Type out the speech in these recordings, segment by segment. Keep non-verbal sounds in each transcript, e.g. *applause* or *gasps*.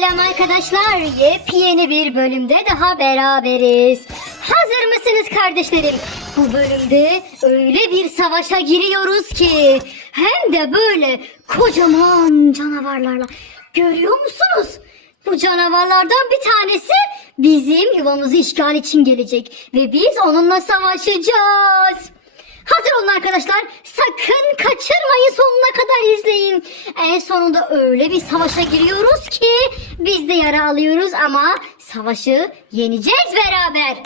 Selam arkadaşlar. Yepyeni bir bölümde daha beraberiz. Hazır mısınız kardeşlerim? Bu bölümde öyle bir savaşa giriyoruz ki hem de böyle kocaman canavarlarla. Görüyor musunuz? Bu canavarlardan bir tanesi bizim yuvamızı işgal için gelecek ve biz onunla savaşacağız. Hazır olun arkadaşlar. Sakın kaçırmayın sonuna kadar izleyin. En sonunda öyle bir savaşa giriyoruz ki biz de yara alıyoruz ama savaşı yeneceğiz beraber.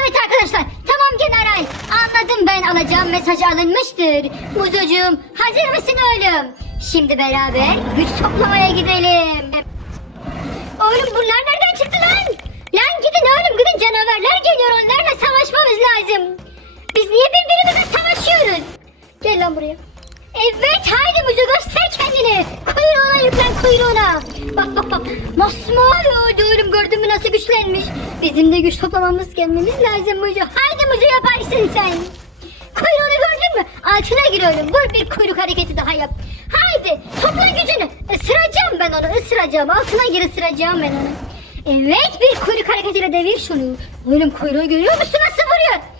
Evet arkadaşlar tamam general anladım ben alacağım mesaj alınmıştır. Muzocuğum hazır mısın oğlum? Şimdi beraber güç toplamaya gidelim. Oğlum bunlar nereden çıktı lan? Lan gidin oğlum gidin canavarlar geliyor onlarla savaşmamız lazım. Biz niye birbirimizle savaşıyoruz? Gel lan buraya. Evet haydi Muzu göster kendini. Kuyruğuna yüklen kuyruğuna. Bak bak bak. Masmavi oldu oğlum gördün mü nasıl güçlenmiş. Bizim de güç toplamamız gelmemiz lazım Muzu. Haydi Muzu yaparsın sen. Kuyruğunu gördün mü? Altına gir oğlum. Vur bir kuyruk hareketi daha yap. Haydi topla gücünü. Isıracağım ben onu ısıracağım. Altına gir ısıracağım ben onu. Evet bir kuyruk hareketiyle devir şunu. Oğlum kuyruğu görüyor musun nasıl vuruyor?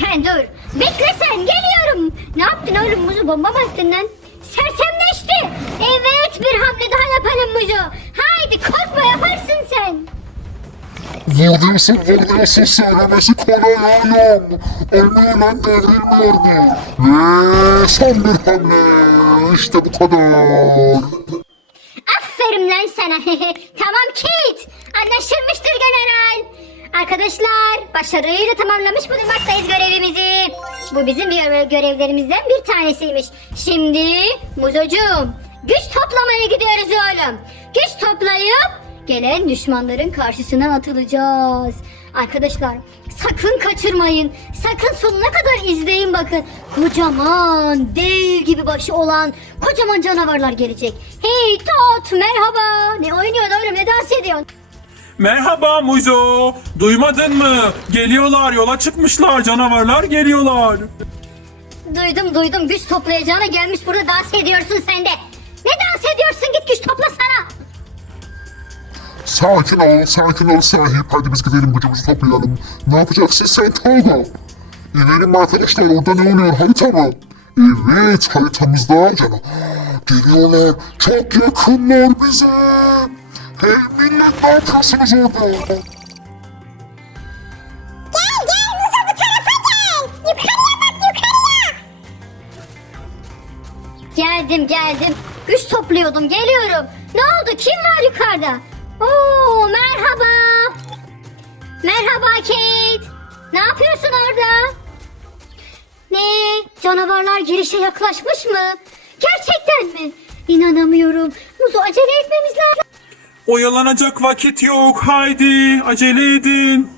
Sen dur. Bekle sen geliyorum. Ne yaptın oğlum muzu bomba mı attın lan? Sersemleşti. Evet bir hamle daha yapalım muzu. Haydi korkma yaparsın sen. Vur diyorsun, vur diyorsun söylemesi kolay oğlum. Ölmüyor lan devrilmiyor bu. Ve son bir hamle. İşte bu kadar. Aferin lan sana. *laughs* tamam Kate. Anlaşılmıştır general. Arkadaşlar başarıyla tamamlamış bulunmaktayız görevimizi. Bu bizim bir görevlerimizden bir tanesiymiş. Şimdi Muzocuğum güç toplamaya gidiyoruz oğlum. Güç toplayıp gelen düşmanların karşısına atılacağız. Arkadaşlar sakın kaçırmayın. Sakın sonuna kadar izleyin bakın. Kocaman dev gibi başı olan kocaman canavarlar gelecek. Hey Tot merhaba. Ne oynuyorsun oğlum ne dans ediyorsun? Merhaba Muzo. Duymadın mı? Geliyorlar yola çıkmışlar canavarlar geliyorlar. Duydum duydum güç toplayacağına gelmiş burada dans ediyorsun sen de. Ne dans ediyorsun git güç topla sana. Sakin ol, sakin ol sahip. Hadi biz gidelim gücümüzü toplayalım. Ne yapacaksın sen Tolga? İnelim arkadaşlar orada ne oluyor harita mı? Evet haritamızda canım. *gasps* Geliyorlar çok yakınlar bize. Hey millet ne yapıyorsunuz orada? Gel gel Muzo bu tarafa gel. Yukarıya bak yukarıya. Geldim geldim. Güç topluyordum geliyorum. Ne oldu kim var yukarıda? Oo merhaba. Merhaba Kate. Ne yapıyorsun orada? Ne? Canavarlar girişe yaklaşmış mı? Gerçekten mi? İnanamıyorum. Muzo acele etmemiz lazım. Oyalanacak vakit yok. Haydi acele edin.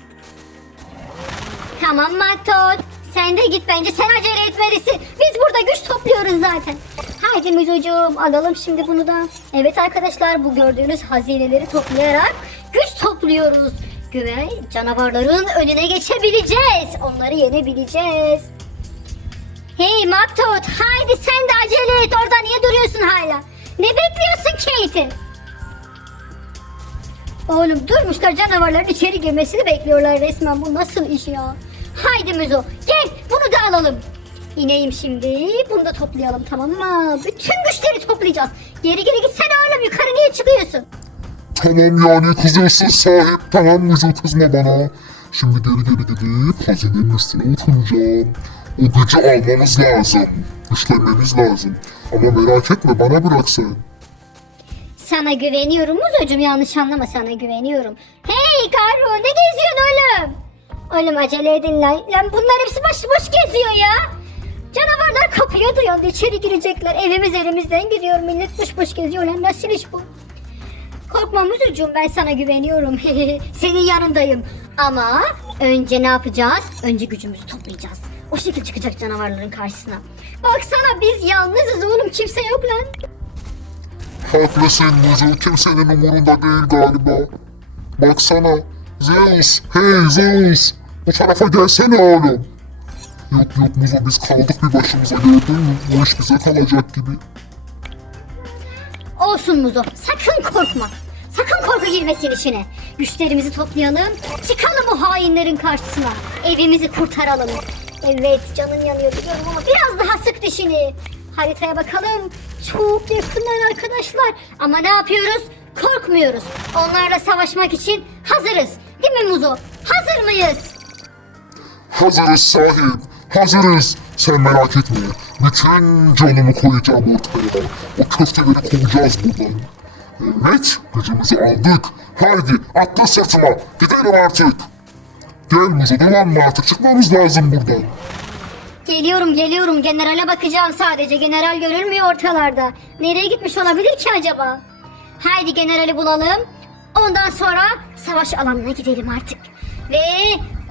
Tamam Matot. Sen de git bence sen acele etmelisin. Biz burada güç topluyoruz zaten. Haydi Müzocuğum alalım şimdi bunu da. Evet arkadaşlar bu gördüğünüz hazineleri toplayarak güç topluyoruz. Güve canavarların önüne geçebileceğiz. Onları yenebileceğiz. Hey Matot haydi sen de acele et. Orada niye duruyorsun hala? Ne bekliyorsun Kate'in? Oğlum durmuşlar canavarların içeri girmesini bekliyorlar resmen. Bu nasıl iş ya? Haydi Müzo gel bunu da alalım. İneyim şimdi. Bunu da toplayalım tamam mı? Bütün güçleri toplayacağız. Geri geri gitsene oğlum yukarı niye çıkıyorsun? Tamam yani kızıyorsun sahip. Tamam Müzo kızma bana. Şimdi geri geri gidip hazinenin üstüne oturacağım. O gücü almamız lazım. Güçlenmemiz lazım. Ama merak etme bana bırak sen. Sana güveniyorum Muzocuğum yanlış anlama sana güveniyorum. Hey Karo ne geziyorsun oğlum? Oğlum acele edin lan. Lan bunlar hepsi başıboş geziyor ya. Canavarlar kapıya dayandı içeri girecekler. Evimiz elimizden gidiyor millet boş boş geziyor lan nasıl iş bu? Korkma Muzucuğum ben sana güveniyorum. *laughs* Senin yanındayım. Ama önce ne yapacağız? Önce gücümüzü toplayacağız. O şekilde çıkacak canavarların karşısına. Baksana biz yalnızız oğlum kimse yok lan. Haklısın Muzo kimsenin umurunda değil galiba. Baksana. Zeus. Hey Zeus. Bu tarafa gelsene oğlum. Yok yok Muzo biz kaldık bir başımıza gördün mü? Bu iş bize kalacak gibi. Olsun Muzo. Sakın korkma. Sakın korku girmesin işine. Güçlerimizi toplayalım. Çıkalım bu hainlerin karşısına. Evimizi kurtaralım. Evet canın yanıyor biliyorum ama biraz daha sık dişini. Haritaya bakalım. Çok yakınlar arkadaşlar. Ama ne yapıyoruz? Korkmuyoruz. Onlarla savaşmak için hazırız. Değil mi Muzo? Hazır mıyız? Hazırız sahip. Hazırız. Sen merak etme. Bütün canımı koyacağım ortaya. O köfteleri kovacağız buradan. Evet, gücümüzü aldık. Haydi atla sırtıma. Gidelim artık. Gel Muzo dolanma artık. Çıkmamız lazım buradan. Geliyorum geliyorum generale bakacağım sadece general görülmüyor ortalarda. Nereye gitmiş olabilir ki acaba? Haydi generali bulalım. Ondan sonra savaş alanına gidelim artık. Ve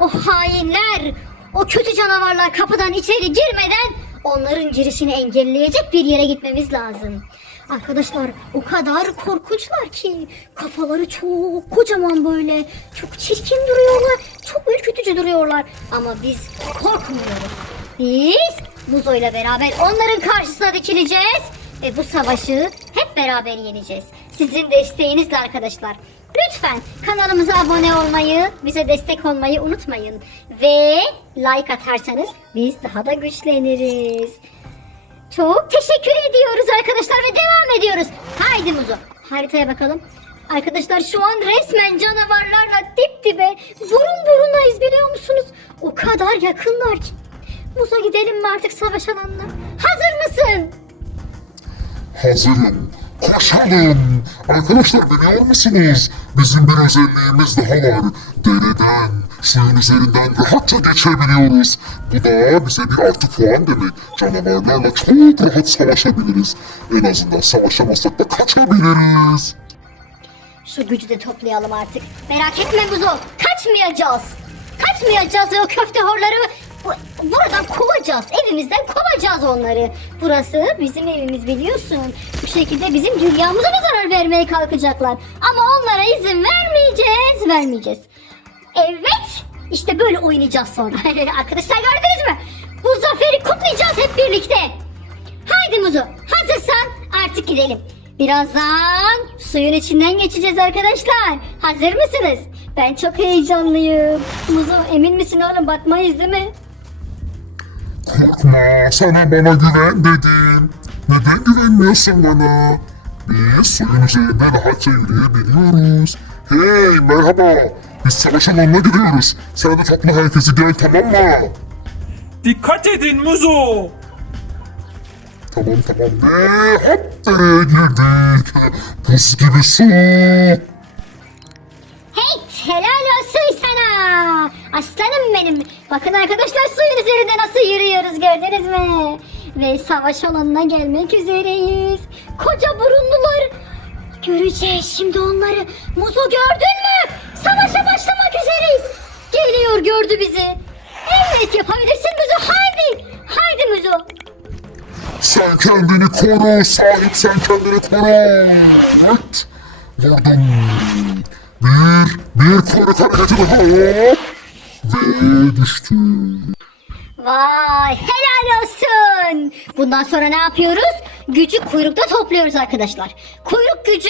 o hainler, o kötü canavarlar kapıdan içeri girmeden onların girişini engelleyecek bir yere gitmemiz lazım. Arkadaşlar o kadar korkunçlar ki kafaları çok kocaman böyle çok çirkin duruyorlar çok ürkütücü duruyorlar ama biz korkmuyoruz. Biz Buzo ile beraber onların karşısına dikileceğiz ve bu savaşı hep beraber yeneceğiz. Sizin desteğinizle arkadaşlar. Lütfen kanalımıza abone olmayı, bize destek olmayı unutmayın. Ve like atarsanız biz daha da güçleniriz. Çok teşekkür ediyoruz arkadaşlar ve devam ediyoruz. Haydi Muzo haritaya bakalım. Arkadaşlar şu an resmen canavarlarla dip dibe burun burunayız biliyor musunuz? O kadar yakınlar ki. Muzo gidelim mi artık savaş alanına? Hazır mısın? Hazırım. Koşalım. Arkadaşlar biliyor musunuz? Bizim bir özelliğimiz daha var. Dereden, suyun üzerinden rahatça geçebiliyoruz. Bu da bize bir artı puan demek. Canavarlarla çok rahat savaşabiliriz. En azından savaşamazsak da kaçabiliriz. Şu gücü de toplayalım artık. Merak etme Muzo. Kaçmayacağız. Kaçmayacağız o köfte horları kovacağız. Evimizden kovacağız onları. Burası bizim evimiz biliyorsun. Bu şekilde bizim dünyamıza da zarar vermeye kalkacaklar. Ama onlara izin vermeyeceğiz. Vermeyeceğiz. Evet. İşte böyle oynayacağız sonra. *laughs* Arkadaşlar gördünüz mü? Bu zaferi kutlayacağız hep birlikte. Haydi Muzu hazırsan artık gidelim. Birazdan suyun içinden geçeceğiz arkadaşlar. Hazır mısınız? Ben çok heyecanlıyım. Muzu emin misin oğlum batmayız değil mi? Korkma, sana bana güven dedim. Neden güvenmiyorsun bana? Biz suyun üzerinde rahatça yürüyebiliyoruz. Hey, merhaba. Biz savaş alanına gidiyoruz. Sen de topla herkesi gel tamam mı? Dikkat edin Muzo. Tamam tamam ve hop dereye girdik. Buz gibi su. Hey helal olsun sana. Aslanım benim. Bakın arkadaşlar suyun üzerinde nasıl yürüyoruz gördünüz mü? Ve savaş alanına gelmek üzereyiz. Koca burunlular. Göreceğiz şimdi onları. Muzo gördün mü? Savaşa başlamak üzereyiz. Geliyor gördü bizi. Evet yapabilirsin Muzo haydi. Haydi Muzo. Sen kendini koru. Sahip sen kendini koru. Evet. Vurdum. Bir, bir koruk hareketi daha. Ve düştü. Vay helal olsun. Bundan sonra ne yapıyoruz? Gücü kuyrukta topluyoruz arkadaşlar. Kuyruk gücü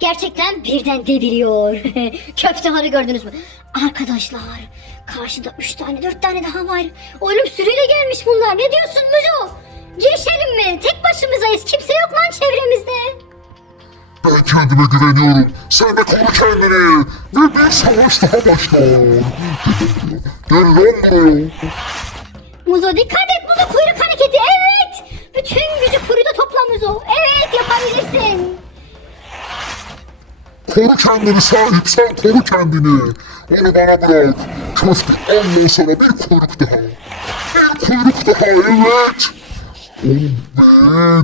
gerçekten birden deviriyor. *laughs* Köfte harı gördünüz mü? Arkadaşlar karşıda 3 tane 4 tane daha var. Oğlum sürüyle gelmiş bunlar. Ne diyorsun Muzo? Girişelim mi? Tek başımızayız. Kimse yok lan çevremizde. Ben kendime güveniyorum. Sen de koru kendini. Ve bir savaş daha başlar. Gel lan buraya. Muzo dikkat et Muzo kuyruk hareketi. Evet. Bütün gücü kuyruğda topla Muzo. Evet yapabilirsin. Koru kendini sahip sen koru kendini. Onu bana bırak. Köfte ondan sonra bir kuyruk daha. Bir kuyruk daha evet. Oğlum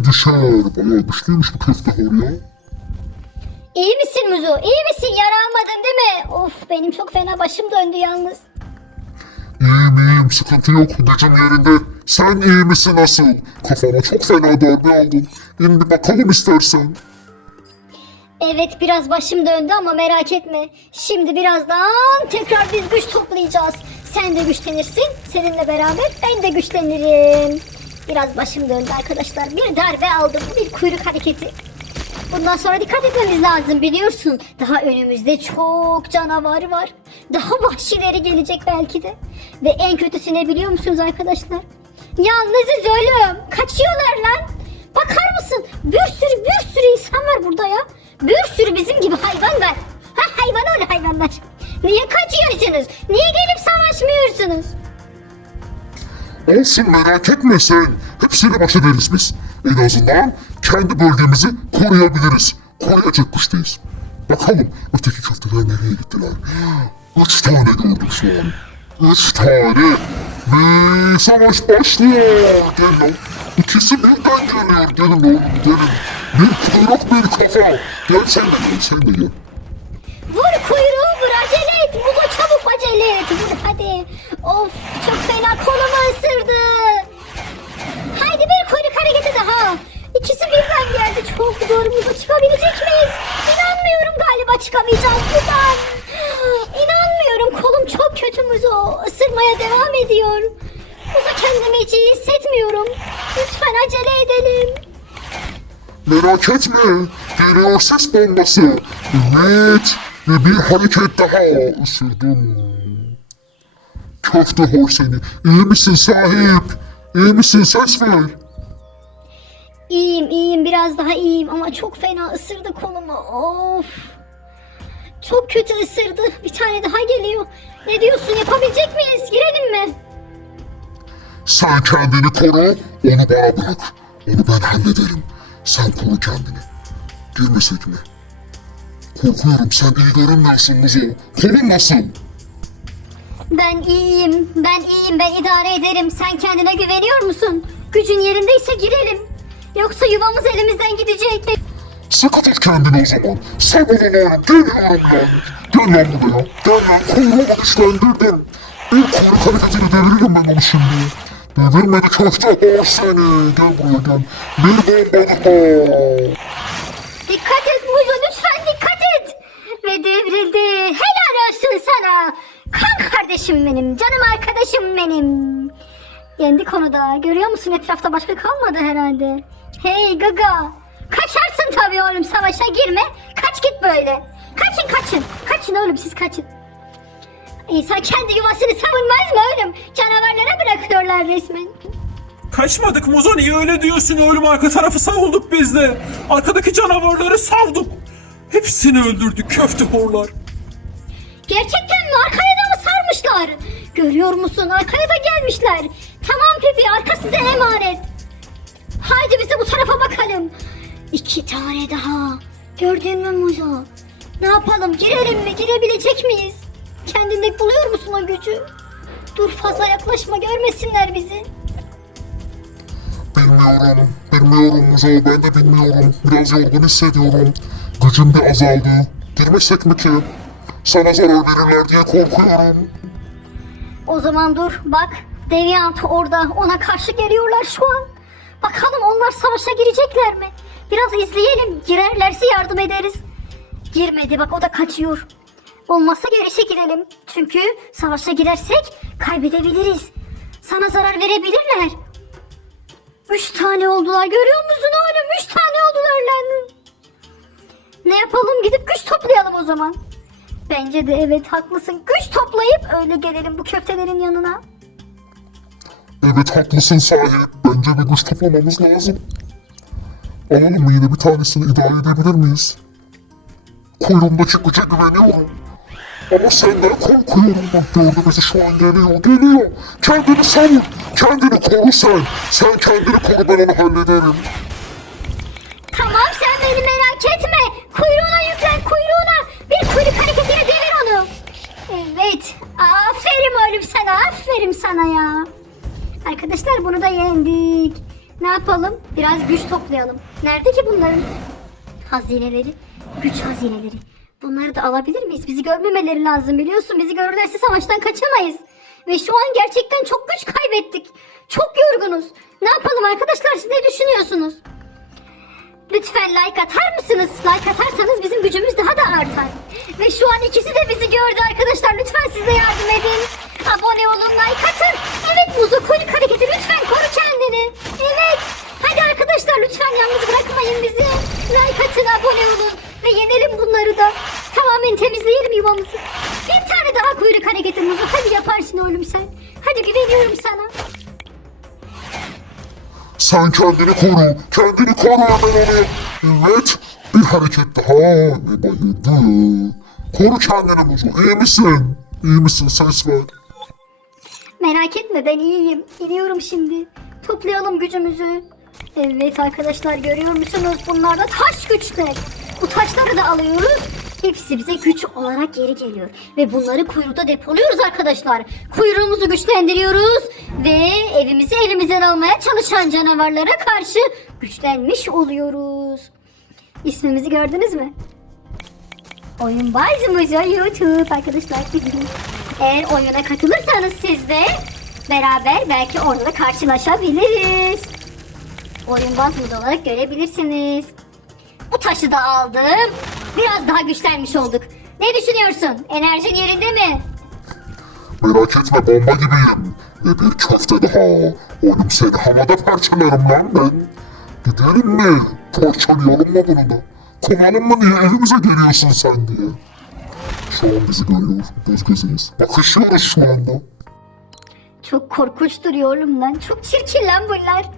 be düşer. Bayağı güçlüymüş bu köfte hor ya. İyi misin Muzo? İyi misin? Yara almadın değil mi? Of benim çok fena başım döndü yalnız. İyiyim iyiyim sıkıntı yok gücüm yerinde. Sen iyi misin asıl? Kafana çok fena darbe aldın. İn bir bakalım istersen. Evet biraz başım döndü ama merak etme. Şimdi birazdan tekrar biz güç toplayacağız. Sen de güçlenirsin. Seninle beraber ben de güçlenirim. Biraz başım döndü arkadaşlar. Bir darbe aldım. Bir kuyruk hareketi. Bundan sonra dikkat etmemiz lazım biliyorsun. Daha önümüzde çok canavar var. Daha vahşileri gelecek belki de. Ve en kötüsü ne biliyor musunuz arkadaşlar? Yalnızız oğlum. Kaçıyorlar lan. Bakar mısın? Bir sürü bir sürü insan var burada ya. Bir sürü bizim gibi hayvan var. Ha hayvan öyle hayvanlar. Niye kaçıyorsunuz? Niye gelip savaşmıyorsunuz? Olsun merak etme sen. Hepsiyle baş ederiz biz. En azından kendi bölgemizi koruyabiliriz. Koruyacak güçteyiz. Bakalım öteki köfteler nereye gittiler? Üç tane gördüm şu an. Üç tane. Ve savaş başlıyor. Gel lan. İkisi birden geliyor. Gelin oğlum gelin. Bir kuyruk bir kafa. Gel sen de gel sen de gel. Vur kuyruğu vur acele et. Muzo çabuk acele et. Vur hadi. Of çok fena kolumu ısırdı. Haydi bir kuyruk hareketi daha. Çok zor Muzo çıkabilecek miyiz? İnanmıyorum galiba çıkamayacağız buradan. İnanmıyorum kolum çok kötü Muzo. Isırmaya devam ediyor. Muzo kendimi hiç iyi hissetmiyorum. Lütfen acele edelim. Merak etme. Geliyor ses bombası. Evet. Ve bir hareket daha. Isırdım. Köfte hor seni. İyi misin sahip? İyi misin ses ver. İyiyim iyiyim biraz daha iyiyim ama çok fena ısırdı kolumu of. Çok kötü ısırdı bir tane daha geliyor. Ne diyorsun yapabilecek miyiz girelim mi? Sen kendini koru. Onu bana bırak. Onu ben hallederim. Sen koru kendini. Girmesek mi? Korkuyorum sen iyi görünmüyorsun Muzo. Kolun nasıl? Ben iyiyim ben iyiyim ben idare ederim sen kendine güveniyor musun? Gücün yerindeyse girelim. Yoksa yuvamız elimizden gidecek. Sıkı tut kendini o zaman. Savunuyorum. Geliyorum lan. Gel lan buraya. Gel lan. Kuyruğumu güçlendirdim. İlk kuyruk hareketini deviririm ben onu şimdi. Devirmedi köfte o seni. Gel buraya gel. Bir bomba daha. Dikkat et Muzo lütfen dikkat et. Ve devrildi. Helal olsun sana. Kan kardeşim benim. Canım arkadaşım benim. Yendik onu da. Görüyor musun etrafta başka kalmadı herhalde. Hey Gaga. Kaçarsın tabii oğlum savaşa girme. Kaç git böyle. Kaçın kaçın. Kaçın oğlum siz kaçın. İnsan kendi yuvasını savunmaz mı oğlum? Canavarlara bırakıyorlar resmen. Kaçmadık Muzo niye öyle diyorsun oğlum arka tarafı savulduk biz de. Arkadaki canavarları savduk. Hepsini öldürdük köfte horlar. Gerçekten mi? Arkaya da mı sarmışlar? Görüyor musun? Arkaya da gelmişler. Tamam Pepe arka size emanet. Haydi biz de bu tarafa bakalım. İki tane daha. Gördün mü Muzo? Ne yapalım? Girelim mi? Girebilecek miyiz? Kendinde buluyor musun o gücü? Dur fazla yaklaşma görmesinler bizi. Bilmiyorum. Bilmiyorum Muzo. Ben de bilmiyorum. Biraz yorgun hissediyorum. Gücüm bir azaldı. Girmesek mi ki? Sana zarar verirler diye korkuyorum. O zaman dur bak Deviant orada ona karşı geliyorlar şu an. Bakalım onlar savaşa girecekler mi? Biraz izleyelim. Girerlerse yardım ederiz. Girmedi bak o da kaçıyor. Olmazsa geri çekilelim. Çünkü savaşa girersek kaybedebiliriz. Sana zarar verebilirler. Üç tane oldular görüyor musun oğlum? Üç tane oldular lan. Ne yapalım gidip güç toplayalım o zaman. Bence de evet haklısın. Güç toplayıp öyle gelelim bu köftelerin yanına. Evet haklısın sahip. Bence bir güç toplamamız lazım. Alalım mı yine bir tanesini idare edebilir miyiz? Kuyruğumdaki güce güveniyorum. Ama senden korkuyorum. Bak gördü bizi şu an geliyor. Geliyor. Kendini savun. Kendini koru sen. Sen kendini koru ben onu hallederim. Tamam sen beni merak etme. Kuyruğuna yüklen kuyruğuna. Bir kuyruk hareketiyle devir onu. Evet. Aferin oğlum sana. Aferin sana ya. Arkadaşlar bunu da yendik. Ne yapalım? Biraz güç toplayalım. Nerede ki bunların hazineleri? Güç hazineleri. Bunları da alabilir miyiz? Bizi görmemeleri lazım biliyorsun. Bizi görürlerse savaştan kaçamayız. Ve şu an gerçekten çok güç kaybettik. Çok yorgunuz. Ne yapalım arkadaşlar siz ne düşünüyorsunuz? Lütfen like atar mısınız? Like atarsanız bizim gücümüz daha da artar. Ve şu an ikisi de bizi gördü arkadaşlar. Lütfen siz de yardım edin. Abone olun, like atın. Evet Muzo kuyruk hareketi lütfen koru kendini. Evet. Hadi arkadaşlar lütfen yalnız bırakmayın bizi. Like atın, abone Hemen yuvamızı. Bir tane daha kuyruk hareketi Muzo. Hadi yaparsın oğlum sen. Hadi güveniyorum sana. Sen kendini koru. Kendini koru hemen onu. Evet. Bir hareket daha ve bayıldı. Koru kendini Muzo. İyi misin? İyi misin? Ses ver. Merak etme ben iyiyim. Gidiyorum şimdi. Toplayalım gücümüzü. Evet arkadaşlar görüyor musunuz? Bunlar da taş güçler. Bu taşları da alıyoruz. Hepsi bize güç olarak geri geliyor. Ve bunları kuyruğda depoluyoruz arkadaşlar. Kuyruğumuzu güçlendiriyoruz. Ve evimizi elimizden almaya çalışan canavarlara karşı güçlenmiş oluyoruz. İsmimizi gördünüz mü? Oyun Bazımızı YouTube arkadaşlar. Eğer oyuna katılırsanız siz de beraber belki orada da karşılaşabiliriz. Oyun bazımız olarak görebilirsiniz. Bu taşı da aldım. Biraz daha güçlenmiş olduk. Ne düşünüyorsun? Enerjin yerinde mi? Merak etme bomba gibiyim. Ve bir köfte daha. Oğlum seni havada parçalarım lan ben. Gidelim mi? Parçalayalım mı bunu da? Kovalım mı niye evimize geliyorsun sen diye. Şu an bizi görüyor. Göz gözeyiz. Bakışıyoruz şu anda. Çok korkunç duruyor oğlum lan. Çok çirkin lan bunlar.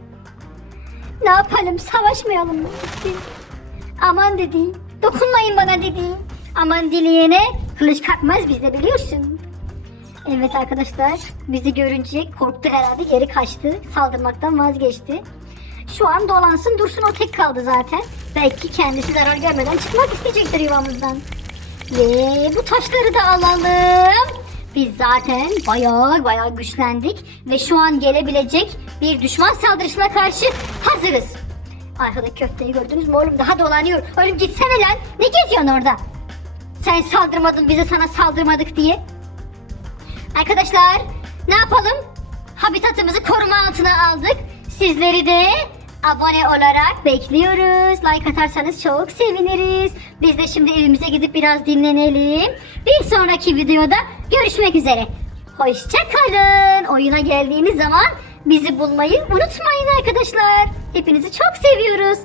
Ne yapalım savaşmayalım mı? Gitti. Aman dedi. Dokunmayın bana dedi. Aman dileyene kılıç kalkmaz bizde biliyorsun. Evet arkadaşlar bizi görünce korktu herhalde geri kaçtı. Saldırmaktan vazgeçti. Şu an dolansın dursun o tek kaldı zaten. Belki kendisi zarar görmeden çıkmak isteyecektir yuvamızdan. Ve bu taşları da alalım. Biz zaten bayağı bayağı güçlendik ve şu an gelebilecek bir düşman saldırısına karşı hazırız. Arkadaki köfteyi gördünüz mü oğlum daha dolanıyor. Oğlum gitsene lan ne geziyorsun orada? Sen saldırmadın bize sana saldırmadık diye. Arkadaşlar ne yapalım? Habitatımızı koruma altına aldık. Sizleri de abone olarak bekliyoruz. Like atarsanız çok seviniriz. Biz de şimdi evimize gidip biraz dinlenelim. Bir sonraki videoda görüşmek üzere. Hoşçakalın. Oyuna geldiğiniz zaman bizi bulmayı unutmayın arkadaşlar. Hepinizi çok seviyoruz.